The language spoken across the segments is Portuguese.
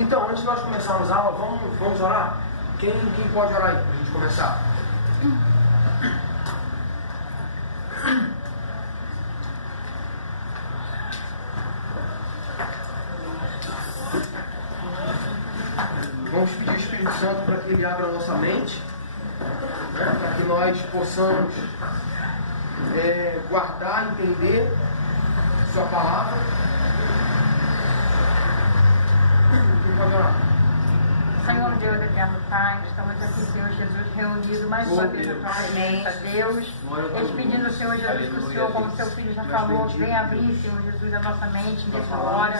Então, antes de nós começarmos a aula, vamos orar? Quem pode orar aí para a gente começar? Vamos pedir ao Espírito Santo para que Ele abra a nossa mente, né, para que nós possamos guardar, entender Sua palavra. Quem pode orar? Senhor Deus eterno Pai, estamos aqui, Senhor Jesus, reunidos mais uma vez na tua presença, Deus. Eles pedindo, Senhor Jesus, que o Senhor, como seu filho já falou, venha abrir, Senhor Jesus, a nossa mente nessa hora.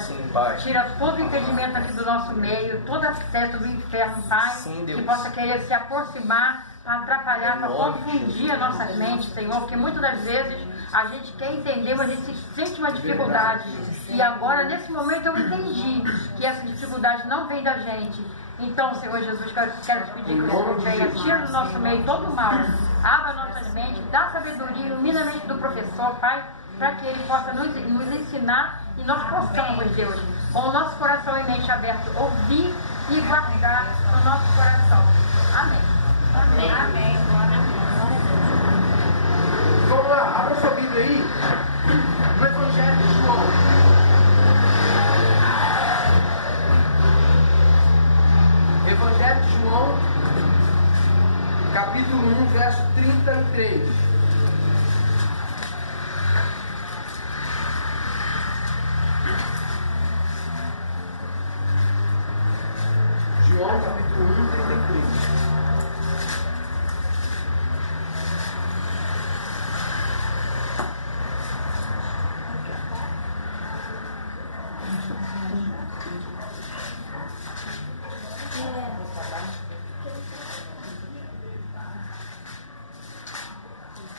Tira todo impedimento aqui do nosso meio, todo acesso do inferno, Pai, que possa querer se aproximar, para atrapalhar, para confundir as nossas mentes, Senhor, porque muitas das vezes a gente quer entender, mas a gente sente uma dificuldade. E agora, nesse momento, eu entendi que essa dificuldade não vem da gente. Então, Senhor Jesus, quero te pedir que o Senhor venha, tira do nosso meio todo o mal, abra nossas mentes, dá sabedoria, ilumina a mente do professor, Pai, para que ele possa nos ensinar e nós possamos, Deus, com o nosso coração e mente aberto, ouvir e guardar no nosso coração. Amém. Amém. Amém. Vamos lá, abra sua Bíblia aí, no Evangelho de João. Evangelho de João, capítulo 1, verso 33. João, capítulo 1, 33.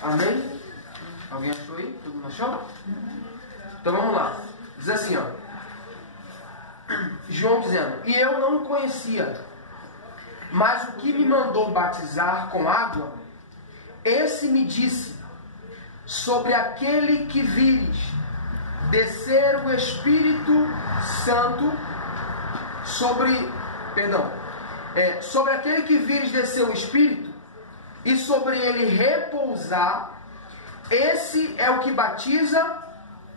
Amém? Alguém achou aí? Todo mundo achou? Então vamos lá. Diz assim, ó. João dizendo: E eu não o conhecia, mas o que me mandou batizar com água, esse me disse: sobre aquele que vires descer o Espírito Santo, sobre aquele que vires descer o Espírito, e sobre ele repousar, esse é o que batiza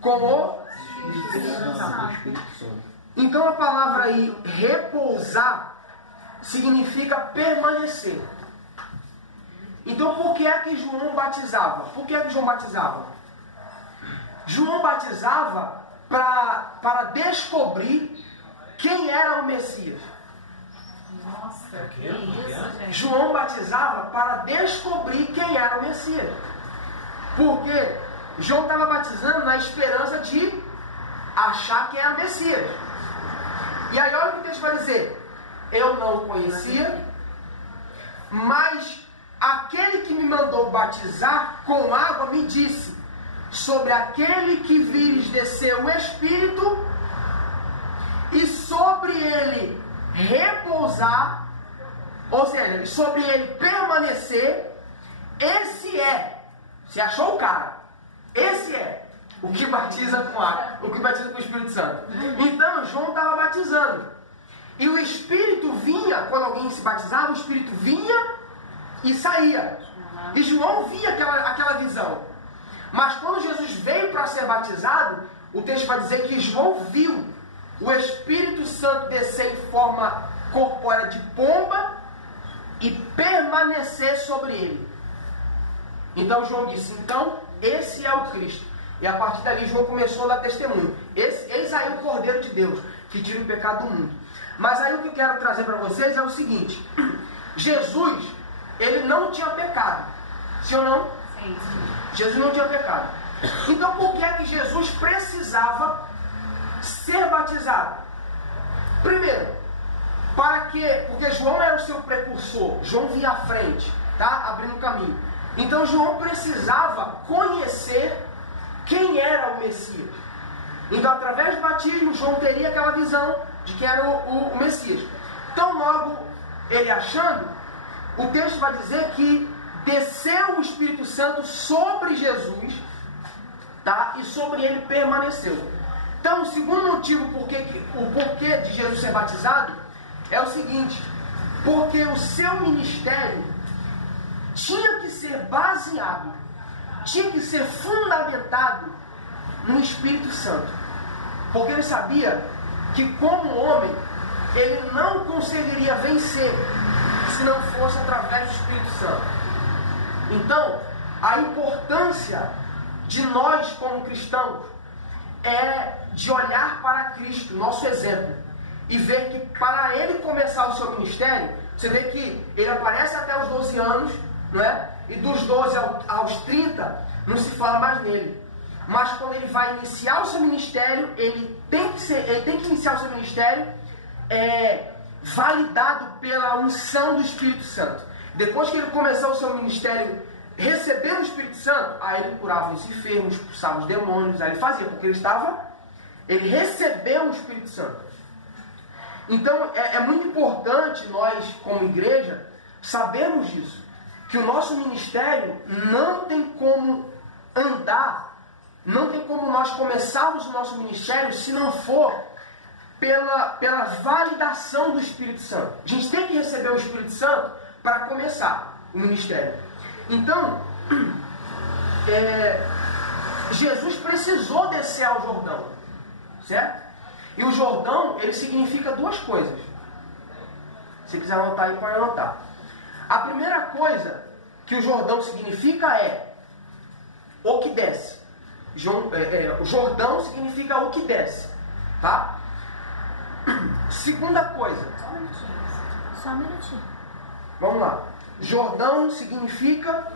com o Espírito Santo. Então a palavra aí, repousar, significa permanecer. Então por que é que João batizava? Por que é que João batizava? João batizava para descobrir quem era o Messias. Nossa, que isso, gente. João batizava para descobrir quem era o Messias. Porque João estava batizando na esperança de achar quem era o Messias. E aí olha o que o texto vai dizer: eu não o conhecia, mas aquele que me mandou batizar com água me disse: sobre aquele que vires descer o Espírito, e sobre ele repousar, ou seja, sobre ele permanecer, esse é, você achou o cara, esse é o que batiza com água, o que batiza com o Espírito Santo. Então João estava batizando, e o Espírito vinha, quando alguém se batizava, o Espírito vinha e saía, e João via aquela visão. Mas quando Jesus veio para ser batizado, o texto vai dizer que João viu o Espírito Santo descer em forma corpórea de pomba e permanecer sobre ele. Então João disse: então esse é o Cristo. E a partir dali João começou a dar testemunho. Eis aí o Cordeiro de Deus, que tira o pecado do mundo. Mas aí o que eu quero trazer para vocês é o seguinte: Jesus, ele não tinha pecado. Sim ou não? Sim. Jesus não tinha pecado. Então por que é que Jesus precisava ser batizado? Primeiro, porque João era o seu precursor, João vinha à frente, tá? Abrindo o caminho. Então João precisava conhecer quem era o Messias. Então através do batismo, João teria aquela visão de que era o Messias. Então logo ele achando, o texto vai dizer que desceu o Espírito Santo sobre Jesus, tá? E sobre ele permaneceu. Então, o segundo motivo o porquê de Jesus ser batizado é o seguinte: porque o seu ministério tinha que ser baseado, tinha que ser fundamentado no Espírito Santo. Porque ele sabia que, como homem, ele não conseguiria vencer se não fosse através do Espírito Santo. Então, a importância de nós como cristãos é de olhar para Cristo, nosso exemplo, e ver que para ele começar o seu ministério, você vê que ele aparece até os 12 anos, não é? E dos 12 aos 30 não se fala mais nele. Mas quando ele vai iniciar o seu ministério, ele tem que iniciar o seu ministério validado pela unção do Espírito Santo. Depois que ele começou o seu ministério recebendo o Espírito Santo, aí ele curava os enfermos, expulsava os demônios, aí ele fazia, porque ele recebeu o Espírito Santo. Então é muito importante nós, como igreja, sabermos disso, que o nosso ministério não tem como andar, não tem como nós começarmos o nosso ministério se não for pela validação do Espírito Santo. A gente tem que receber o Espírito Santo para começar o ministério. Então, Jesus precisou descer ao Jordão, certo? E o Jordão, ele significa duas coisas. Se quiser anotar aí, pode anotar. A primeira coisa que o Jordão significa é o que desce. O Jordão significa o que desce, tá? Segunda coisa. Só um minutinho. Vamos lá. Jordão significa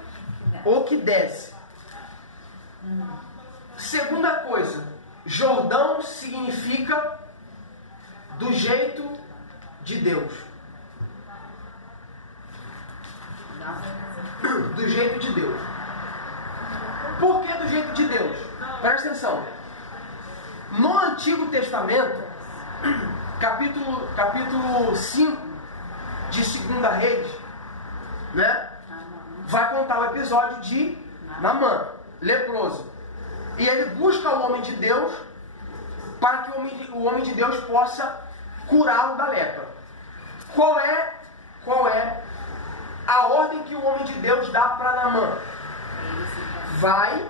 o que desce. Segunda coisa. Jordão significa do jeito de Deus. Do jeito de Deus. Por que do jeito de Deus? Presta atenção. No Antigo Testamento, capítulo 5 de 2 Reis, né? Vai contar o episódio de Naamã, leproso. E ele busca o homem de Deus para que o homem de Deus possa curá-lo da lepra. Qual é a ordem que o homem de Deus dá para Naamã? Vai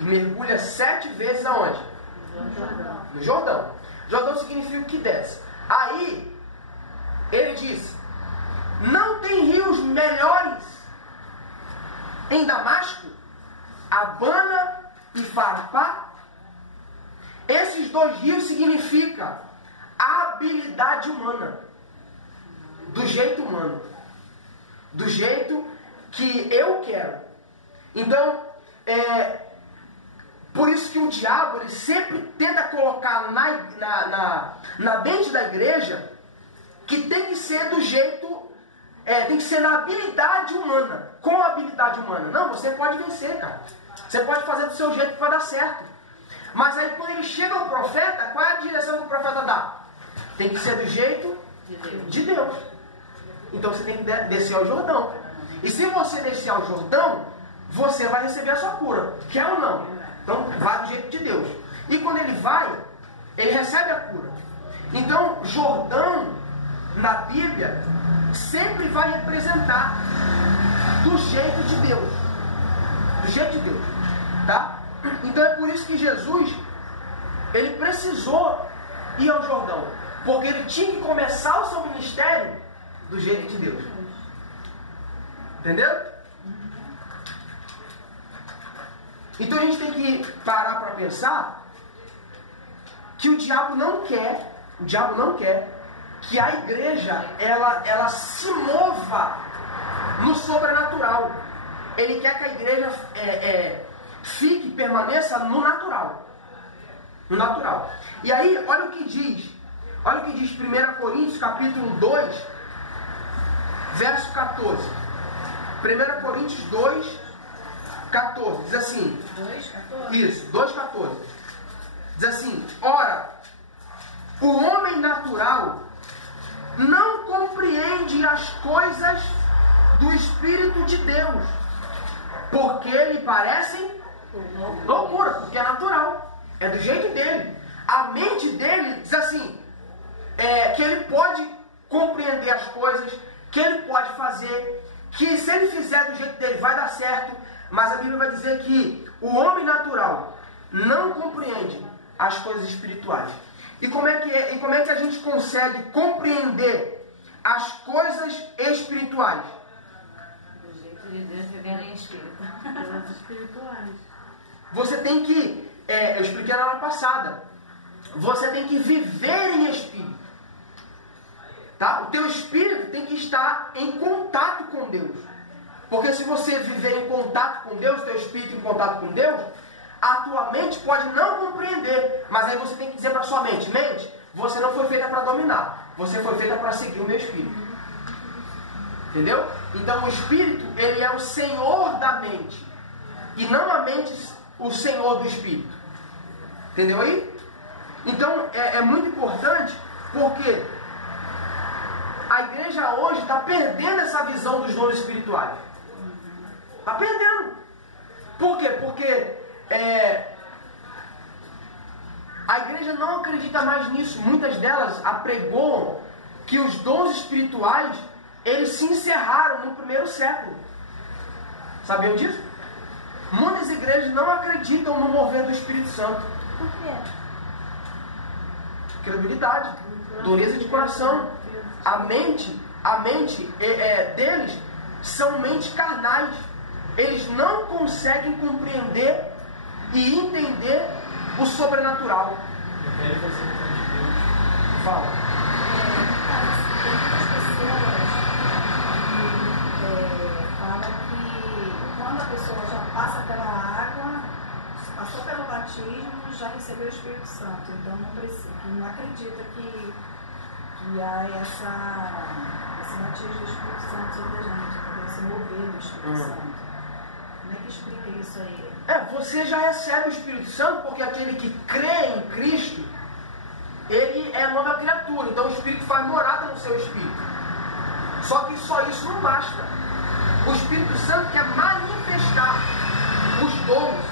e mergulha 7 vezes aonde? No Jordão. Jordão significa o que desce. Aí, ele diz: não tem rios melhores em Damasco? Abana e Farpá? Esses dois rios significam a habilidade humana. Do jeito humano. Do jeito que eu quero. Então, por isso que o diabo ele sempre tenta colocar na mente da igreja que tem que ser do jeito, tem que ser na habilidade humana. Com a habilidade humana. Não, você pode vencer, cara. Você pode fazer do seu jeito que vai dar certo. Mas aí quando ele chega ao profeta, qual é a direção que o profeta dá? Tem que ser do jeito de Deus. Então você tem que descer ao Jordão. E se você descer ao Jordão, você vai receber a sua cura. Quer ou não? Então vai do jeito de Deus. E quando ele vai, ele recebe a cura. Então Jordão, na Bíblia, sempre vai representar do jeito de Deus. Do jeito de Deus. Tá? Então é por isso que Jesus, ele precisou ir ao Jordão. Porque ele tinha que começar o seu ministério do jeito de Deus. Entendeu? Então a gente tem que parar para pensar que o diabo não quer que a igreja ela se mova no sobrenatural. Ele quer que a igreja permaneça no natural. No natural. E aí, olha o que diz 1 Coríntios capítulo 2, verso 14. 1 Coríntios 2, 14. Diz assim. 2,14? Isso, 2,14. Diz assim: ora, o homem natural não compreende as coisas do Espírito de Deus, porque lhe parecem loucura, porque é natural. É do jeito dele. A mente dele diz assim, que ele pode compreender as coisas, que ele pode fazer, que se ele fizer do jeito dele vai dar certo, mas a Bíblia vai dizer que o homem natural não compreende as coisas espirituais. E como é que a gente consegue compreender as coisas espirituais? Do jeito de Deus vivendo em espírito. Pelas espirituais. Você tem que, eu expliquei na aula passada, você tem que viver em espírito. Tá? O teu espírito tem que estar em contato com Deus. Porque se você viver em contato com Deus, teu espírito em contato com Deus, a tua mente pode não compreender. Mas aí você tem que dizer para sua mente, você não foi feita para dominar. Você foi feita para seguir o meu espírito. Entendeu? Então o espírito, ele é o senhor da mente. E não a mente o senhor do espírito. Entendeu aí? Então é muito importante, porque a igreja hoje está perdendo essa visão dos dons espirituais. Está perdendo. Por quê? Porque a igreja não acredita mais nisso. Muitas delas apregoam que os dons espirituais, eles se encerraram no primeiro século. Sabiam disso? Muitas igrejas não acreditam no mover do Espírito Santo. Por quê? Credibilidade, dureza de coração. A mente deles são mentes carnais. Eles não conseguem compreender e entender o sobrenatural. Fala. Tem muitas pessoas que falam que quando a pessoa já passa pela água, passou pelo batismo, já recebeu o Espírito Santo. Então não acredita que há esse batismo do Espírito Santo sobre a gente, para se mover do Espírito Santo. Como é que explica isso aí? Você já recebe o Espírito Santo, porque aquele que crê em Cristo, ele é nova criatura. Então o Espírito faz morada no seu espírito. Só que só isso não basta. O Espírito Santo quer manifestar os dons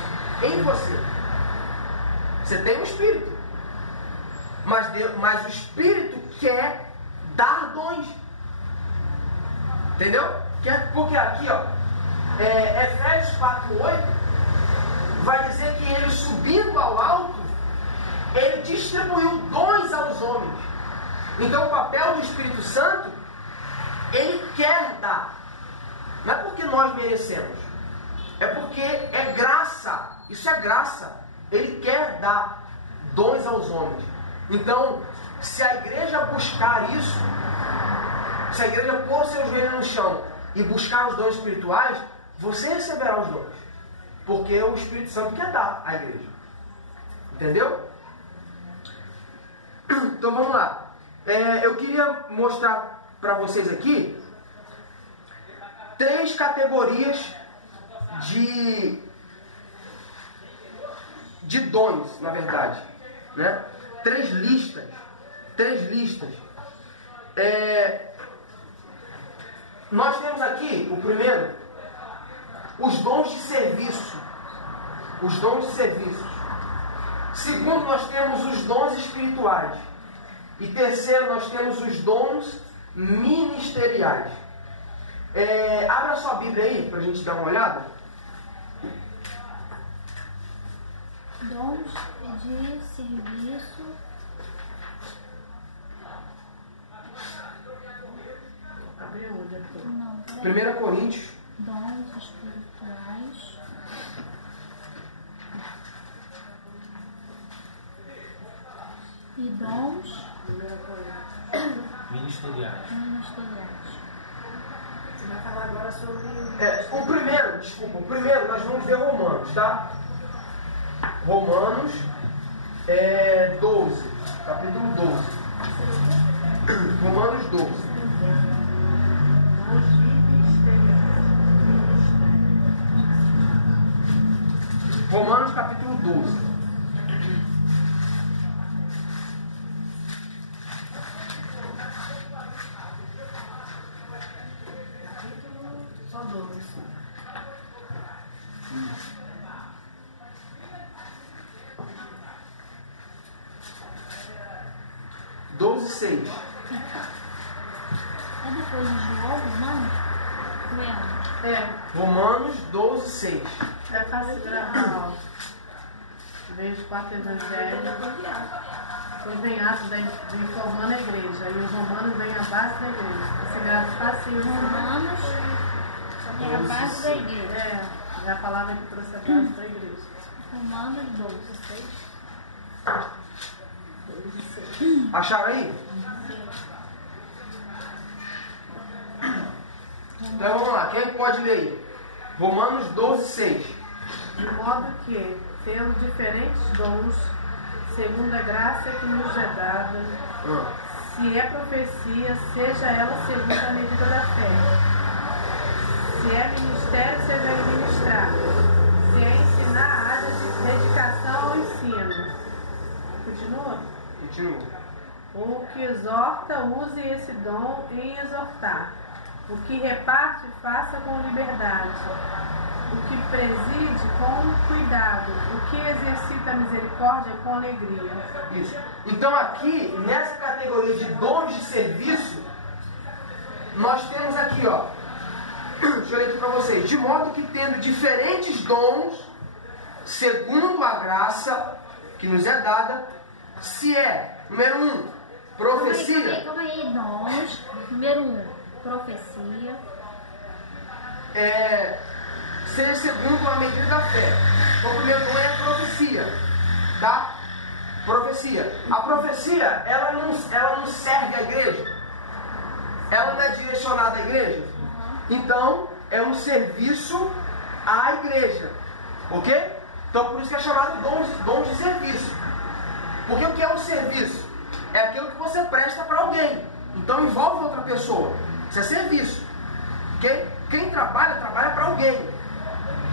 em você. Você tem um Espírito. Mas o Espírito quer dar dons. Entendeu? Porque aqui, Efésios 4:8 vai dizer que ele, subindo ao alto, ele distribuiu dons aos homens. Então o papel do Espírito Santo, ele quer dar. Não é porque nós merecemos, é porque é graça. Isso é graça. Ele quer dar dons aos homens. Então, se a igreja buscar isso, se a igreja pôr seu joelho no chão e buscar os dons espirituais, você receberá os dons. Porque o Espírito Santo quer dar à igreja. Entendeu? Então vamos lá. Eu queria mostrar para vocês aqui 3 categorias de dons, na verdade, né? 3 listas. Nós temos aqui, o primeiro, os dons de serviço. Segundo, nós temos os dons espirituais. E terceiro, nós temos os dons ministeriais. Abra sua Bíblia aí, para a gente dar uma olhada. Dons de serviço. Não, peraí. 1 Coríntios. Dons espirituais. E dons ministeriais. Você vai falar agora sobre... O primeiro nós vamos ver Romanos, tá? Romanos 12, capítulo 12. Romanos 12. Romanos capítulo 12. Só 12. 12:6. É depois de João, Romanos? Romanos 12:6. É fácil gravar, ó. Vejo 4 evangelhos. Depois vem Atos, vem formando a igreja. E os romanos vêm a base da igreja. Você grava fácil. Romanos é a base da igreja. É a palavra que trouxe a base da igreja. Romanos 12:6. Acharam aí? Então vamos lá, quem pode ler aí? Romanos 12:6. De modo que, tendo diferentes dons, segundo a graça que nos é dada, se é profecia, seja ela segundo a medida da fé. Se é ministério, seja ele ministrar. Se é ensinar, haja dedicação ao ensino. Continua? Continua. O que exorta, use esse dom em exortar. O que reparte, faça com liberdade. O que preside, com cuidado. O que exercita a misericórdia, com alegria. Isso. Então aqui, nessa categoria de dons de serviço, nós temos aqui, ó. Deixa eu ler aqui para vocês. De modo que tendo diferentes dons, segundo a graça que nos é dada, se é, número 1, profecia. Calma aí, dons. Número 1, profecia. Seja segundo a medida da fé. Então, o primeiro dom é a profecia. Tá? Profecia. A profecia, ela não serve à igreja. Ela não é direcionada à igreja. Então, é um serviço à igreja. Ok? Então, por isso que é chamado dom de serviço. Porque o que é um serviço? É aquilo que você presta para alguém. Então, envolve outra pessoa. Isso é serviço. Ok? Quem trabalha para alguém.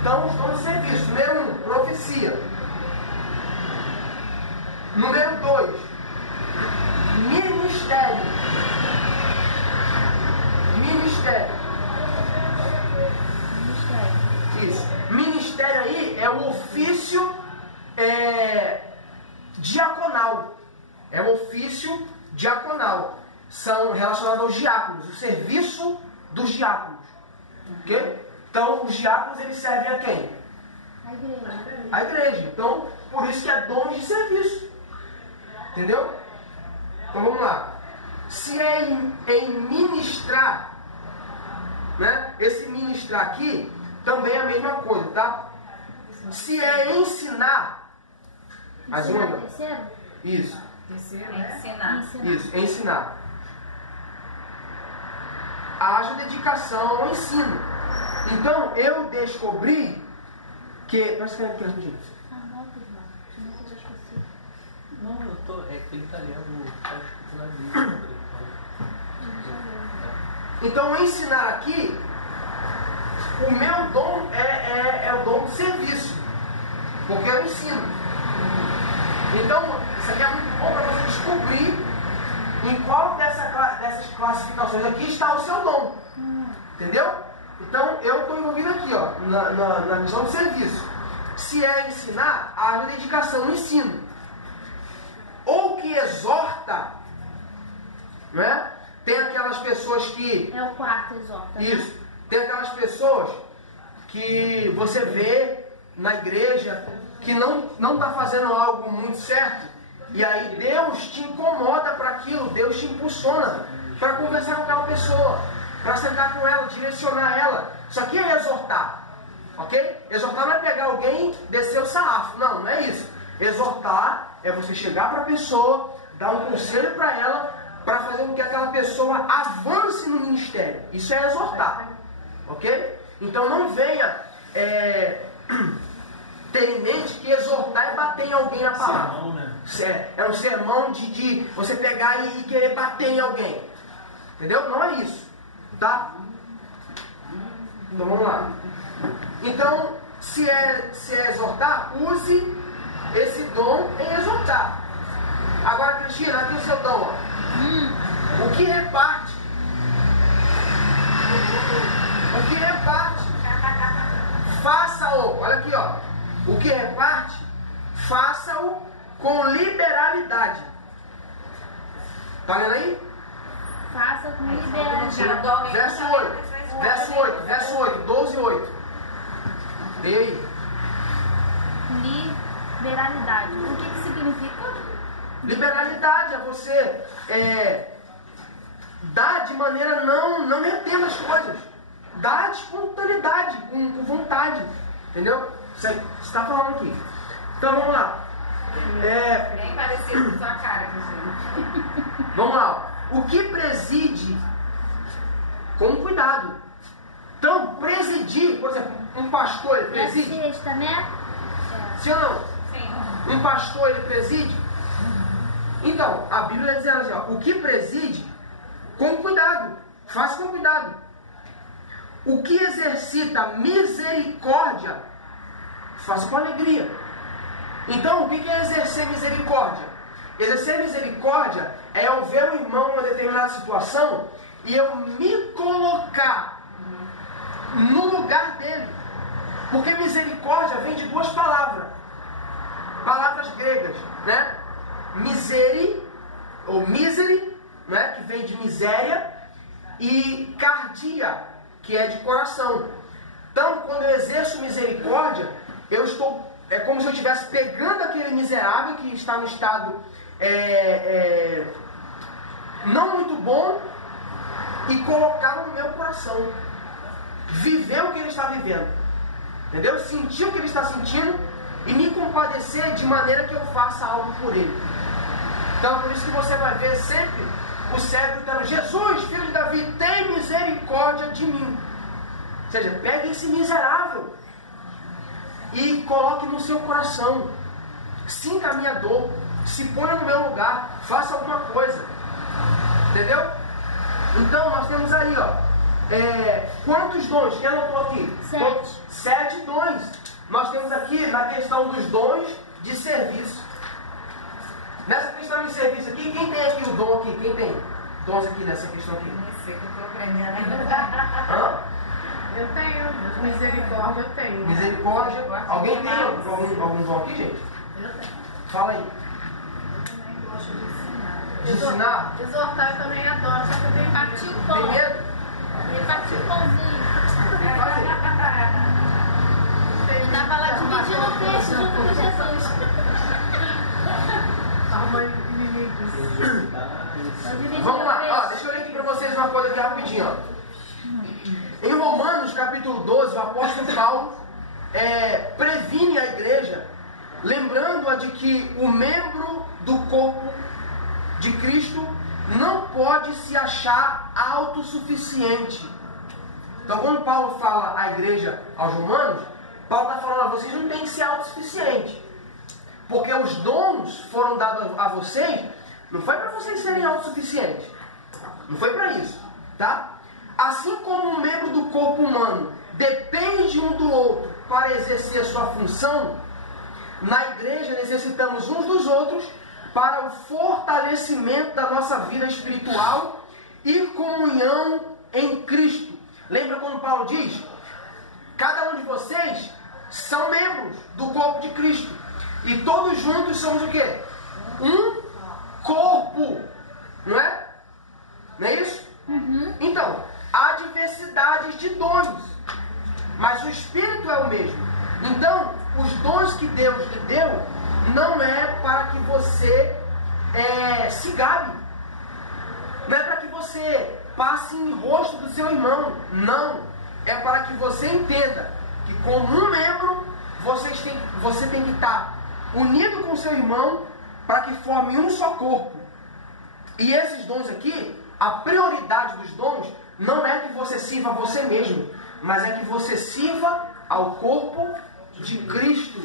Então, os dons de serviço. Número 1, profecia. Número 2, ministério. Ministério. Isso. Ministério aí é o ofício diaconal. É o ofício diaconal. São relacionados aos diáconos. O serviço dos diáconos. Ok? Então, os diáconos, eles servem a quem? A igreja. A igreja. Então, por isso que é dom de serviço. Entendeu? Então, vamos lá. Se é em ministrar, né? Esse ministrar aqui também é a mesma coisa, tá? Se é ensinar, mais uma. Terceiro? Isso. Ensinar. Isso, ensinar. Haja dedicação ao ensino. Então, eu descobri que... Parece que é aqui, rapidinho. Anota, irmão. Senão eu esqueci. Não, eu tô... É que ele tá lendo... Tá escrito na Bíblia. Então, ensinar aqui, o meu dom é o dom de serviço. Porque eu ensino. Então, isso aqui é muito bom para você descobrir em qual dessas classificações aqui está o seu dom. Entendeu? Então, eu estou envolvido aqui, ó, na questão de serviço. Se é ensinar, haja dedicação no ensino. Ou que exorta, né? Tem aquelas pessoas que... É o quarto exorta. Né? Isso. Tem aquelas pessoas que você vê na igreja que não está fazendo algo muito certo. E aí Deus te incomoda para aquilo, Deus te impulsiona para conversar com aquela pessoa, para sentar com ela, direcionar ela. Isso aqui é exortar, ok? Exortar não é pegar alguém e descer o sarrafo, não é isso. Exortar é você chegar para a pessoa, dar um conselho para ela, para fazer com que aquela pessoa avance no ministério. Isso é exortar, ok? Então não venha ter em mente que exortar é bater em alguém na palavra. Sermão, né? É um sermão de você pegar e querer bater em alguém. Entendeu? Não é isso. Tá? Então vamos lá. Então, se é exortar, use esse dom em exortar. Agora, Cristina, aqui o seu dom. Ó. O que reparte? O que reparte? Faça-o. Olha aqui, ó. O que reparte, faça-o com liberalidade. Tá lendo aí? Faça com liberalidade. Verso 8, 12 e 8. Vê aí. Liberalidade. O que significa? Liberalidade é você dar de maneira não retendo as coisas. Dar de espontaneidade, com vontade. Entendeu? Isso aí está falando aqui. Então vamos lá. Bem parecido com sua cara, Cristina. Vamos lá. O que preside com cuidado. Então, presidir, por exemplo, um pastor, ele preside? É sexta, né? Sim ou não? Sim. Um pastor, ele preside? Então, a Bíblia está dizendo assim, ó, o que preside, com cuidado. Faça com cuidado. O que exercita misericórdia, faça com alegria. Então, o que é exercer misericórdia? Exercer misericórdia é eu ver o irmão em uma determinada situação e eu me colocar no lugar dele. Porque misericórdia vem de duas palavras. Palavras gregas, né? Miseri, ou misery, né? Que vem de miséria, e cardia, que é de coração. Então, quando eu exerço misericórdia, eu estou... É como se eu estivesse pegando aquele miserável que está no estado não muito bom e colocá-lo no meu coração. Viver o que ele está vivendo. Entendeu? Sentir o que ele está sentindo e me compadecer de maneira que eu faça algo por ele. Então, por isso que você vai ver sempre o cego gritando: Jesus, filho de Davi, tem misericórdia de mim. Ou seja, pegue esse miserável e coloque no seu coração. Sinta a minha dor. Se ponha no meu lugar. Faça alguma coisa. Entendeu? Então nós temos aí, ó, quantos dons? Quem anotou aqui? 7. 7 dons. Nós temos aqui na questão dos dons de serviço. Nessa questão de serviço aqui, quem tem aqui o dom aqui? Quem tem dons aqui nessa questão aqui? Hã? Eu tenho. Misericórdia eu tenho. Misericórdia. Alguém tem algum dom aqui, gente? Eu tenho. Fala aí. Eu também gosto de ensinar. De ensinar? Exortar eu também adoro, só que eu tenho Partir Tem pão. medo? E partir pãozinho. Fazer. E dá pra lá dividir o peixe junto com Jesus. Arrumando inimigos. Vamos lá, ó, deixa eu ler aqui para vocês uma coisa aqui rapidinho. Ó. Em Romanos capítulo 12, o apóstolo Paulo previne a igreja, lembrando-a de que o membro do corpo de Cristo não pode se achar autossuficiente. Então, quando Paulo fala à igreja, aos romanos, Paulo está falando: vocês não têm que ser autossuficientes, porque os dons foram dados a vocês, não foi para vocês serem autossuficientes, não foi para isso, tá? Assim como um membro do corpo humano depende um do outro para exercer a sua função, na igreja necessitamos uns dos outros para o fortalecimento da nossa vida espiritual e comunhão em Cristo. Lembra quando Paulo diz: cada um de vocês são membros do corpo de Cristo, e todos juntos somos o quê? Um corpo, não é? Não é isso? Então, há diversidades de dons, mas o Espírito é o mesmo. Então, os dons que Deus lhe deu não é para que você se gabe, não é para que você passe em rosto do seu irmão, não. É para que você entenda que, como um membro, você tem que estar unido com seu irmão para que forme um só corpo. E esses dons aqui, a prioridade dos dons não é que você sirva a você mesmo, mas é que você sirva ao corpo de Cristo.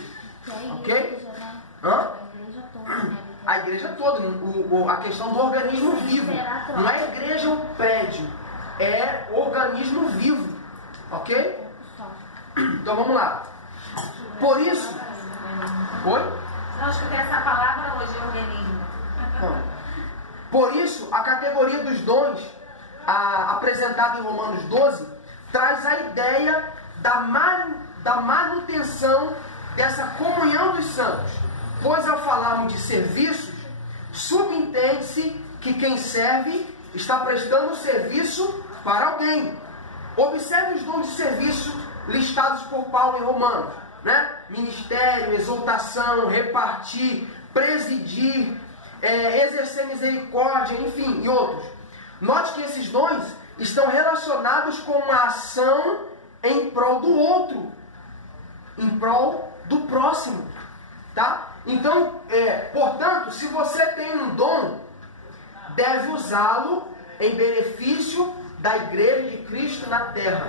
Ok? Hã? A igreja toda, a questão do organismo vivo. Não é igreja ou prédio, é organismo vivo. Ok? Então vamos lá. Por isso... Oi? Eu acho que essa palavra hoje é organismo. Por isso, a categoria dos dons apresentada em Romanos 12 traz a ideia da manutenção dessa comunhão dos santos. Pois ao falarmos de serviços, subentende-se que quem serve está prestando serviço para alguém. Observe os dons de serviço listados por Paulo em Romanos, né? Ministério, exortação, repartir, presidir, exercer misericórdia, enfim, e outros. Note que esses dons estão relacionados com uma ação em prol do outro, em prol do próximo, tá? Então, portanto, se você tem um dom, deve usá-lo em benefício da igreja de Cristo na terra.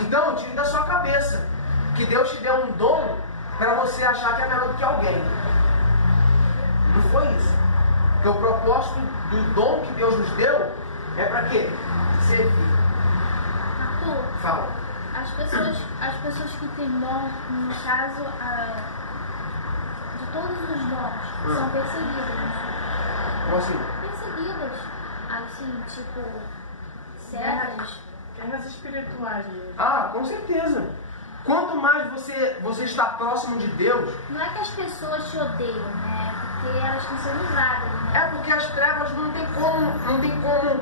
Então, tire da sua cabeça que Deus te deu um dom para você achar que é melhor do que alguém. Não foi isso. Porque o propósito do dom que Deus nos deu é para quê? Servir. Arthur, Fala. as pessoas que têm dom, no caso, de todos os dons, são perseguidas. Como assim? Perseguidas. Assim, tipo, cegas. Guerras espirituais mesmo. Ah, com certeza. Quanto mais você está próximo de Deus, Não é que as pessoas te odeiam, né? Porque elas estão sendo usadas, né? é porque as trevas não tem como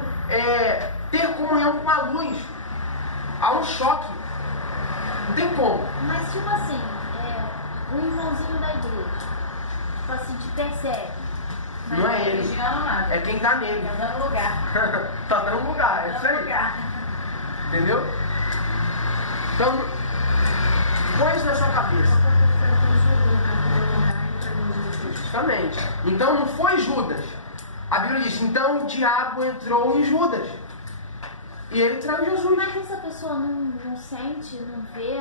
ter comunhão com a luz. Há um choque. Não tem como. Mas, tipo assim, um irmãozinho da igreja, tipo assim, te persegue. Não é ele. É quem está nele. Tá dando lugar. Tá dando lugar, é isso aí. Entendeu? Então, põe isso na sua cabeça. Justamente. Então não foi Judas. A Bíblia diz, então o diabo entrou em Judas. E ele traiu Jesus. Mas essa pessoa não sente, não vê,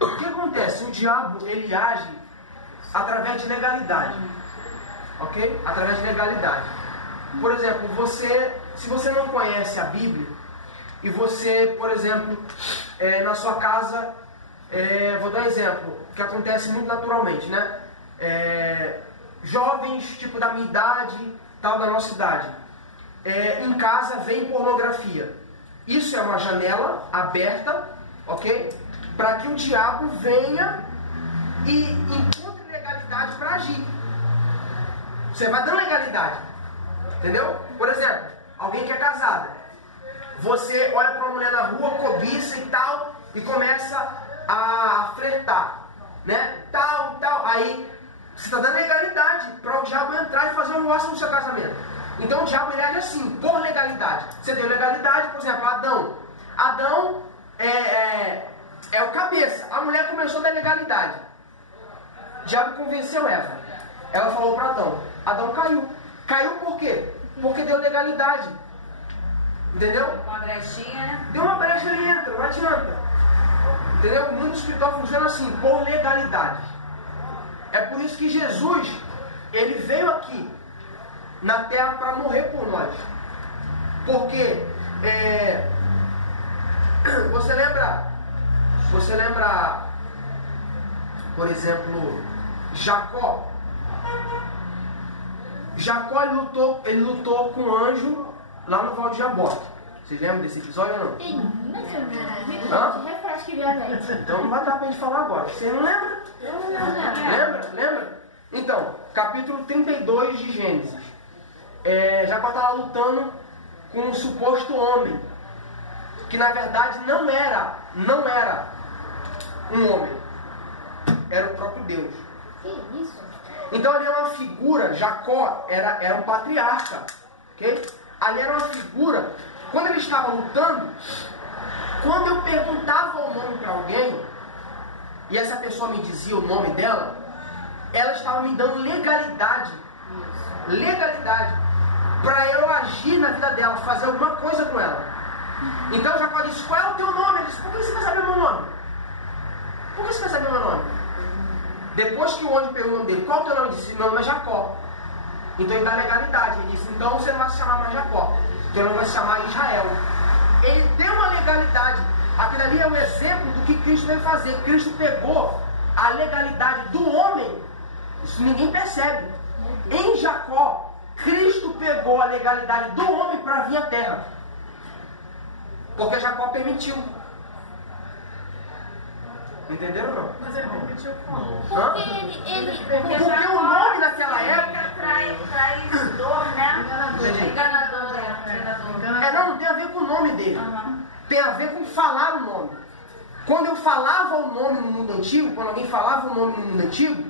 O que acontece? O diabo, ele age através de legalidade. Ok? Através de legalidade. Por exemplo, se você não conhece a Bíblia, e você, por exemplo, na sua casa, vou dar um exemplo, que acontece muito naturalmente, né? Jovens, tipo da minha idade, tal, da nossa idade, em casa vem pornografia. Isso é uma janela aberta, ok? Para que o diabo venha e encontre legalidade para agir. Você vai dando legalidade, entendeu? Por exemplo, alguém que é casada, você olha para uma mulher na rua, cobiça e tal, e começa a flertar, né? Tal, aí você está dando legalidade para o diabo entrar e fazer um negócio no seu casamento. Então o diabo ele age assim, por legalidade. Você deu legalidade, por exemplo, Adão. Adão é o cabeça. A mulher começou a dar legalidade. O diabo convenceu Eva. Ela falou para Adão. Adão caiu. Caiu por quê? Porque deu legalidade. Entendeu? Uma brechinha, né? Deu uma brecha, ele entra, não adianta. Entendeu? O mundo espiritual funciona assim, por legalidade. É por isso que Jesus, ele veio aqui na terra para morrer por nós. Porque você lembra, por exemplo, Jacó? Jacó ele lutou com o anjo lá no Val de Jaboque. Vocês lembram desse episódio ou não? Hã? refresque minha mente. Então não vai dar pra gente falar agora. Você não lembra? Eu não lembro. Lembra? Então, capítulo 32 de Gênesis. Jacó estava lutando com um suposto homem, que na verdade não era um homem, era o próprio Deus. Que isso? Então ali é uma figura, Jacó era um patriarca, ok? Ali era uma figura, quando ele estava lutando, quando eu perguntava o nome para alguém, e essa pessoa me dizia o nome dela, ela estava me dando legalidade para eu agir na vida dela, fazer alguma coisa com ela. Então Jacó disse, qual é o teu nome? Ele disse, por que você quer saber o meu nome? Por que você quer saber o meu nome? Depois que o anjo perguntou o nome dele, qual é o teu nome? Ele disse, meu nome é Jacó. Então ele dá legalidade, ele disse, então você não vai se chamar mais Jacó, teu nome vai se chamar Israel. Ele deu uma legalidade. Aquilo ali é um exemplo do que Cristo veio fazer. Cristo pegou a legalidade do homem, isso ninguém percebe. Em Jacó, Cristo pegou a legalidade do homem para vir à terra, porque Jacó permitiu. Entenderam ou não? Mas ele permitiu como? Porque ele Porque o nome naquela época Traz dele. Tem a ver com falar o nome. Quando eu falava o nome no mundo antigo, quando alguém falava o nome no mundo antigo,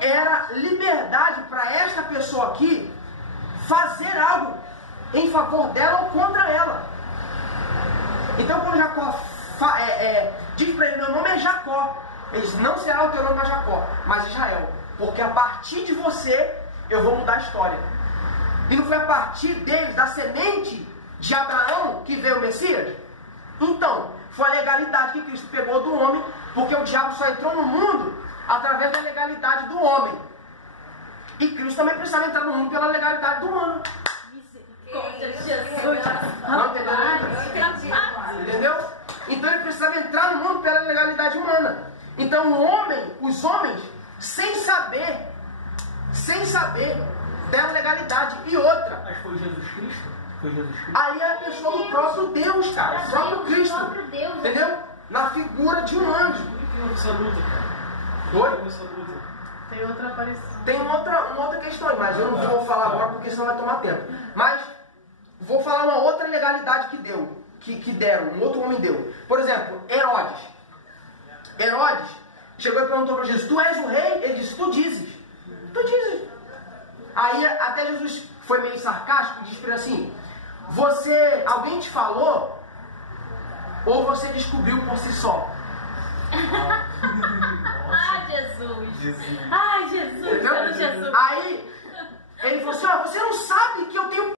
era liberdade para esta pessoa aqui fazer algo em favor dela ou contra ela. Então quando Jacó diz para ele, meu nome é Jacó, ele diz, não será o teu nome mais Jacó, mas Israel, porque a partir de você eu vou mudar a história. E não foi a partir dele, da semente de Abraão, que veio o Messias? Então, foi a legalidade que Cristo pegou do homem, porque o diabo só entrou no mundo através da legalidade do homem. E Cristo também precisava entrar no mundo pela legalidade do humano. Não entendeu? Entendeu? Então ele precisava entrar no mundo pela legalidade humana. Então os homens, sem saber, deram legalidade. E outra. Mas foi Jesus Cristo? Aí é a pessoa do próprio Deus, cara. O próprio Cristo. Entendeu? Na figura de um anjo. Oi? Tem outra aparição. Tem uma outra questão aí, mas eu não vou falar agora porque senão vai tomar tempo. Mas vou falar uma outra legalidade que deram, um outro homem deu. Por exemplo, Herodes. Herodes chegou e perguntou para Jesus, tu és o rei? Ele disse, tu dizes. Tu dizes. Aí até Jesus foi meio sarcástico e disse para ele assim, alguém te falou ou você descobriu por si só? Ai, Jesus! Ai, Jesus! Entendeu? Jesus! Aí ele falou assim, você não sabe que eu tenho